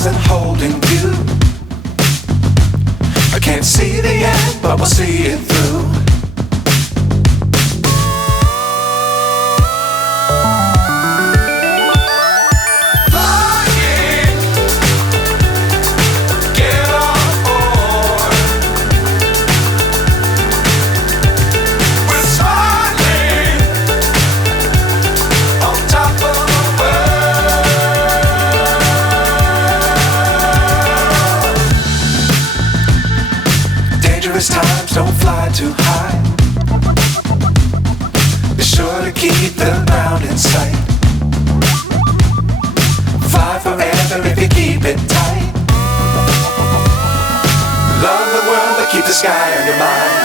stars and holding you. I can't see the end, but we'll see it through. Times don't fly too high. Be sure to keep the ground in sight. Fly forever if you keep it tight. Love the world but keep the sky on your mind.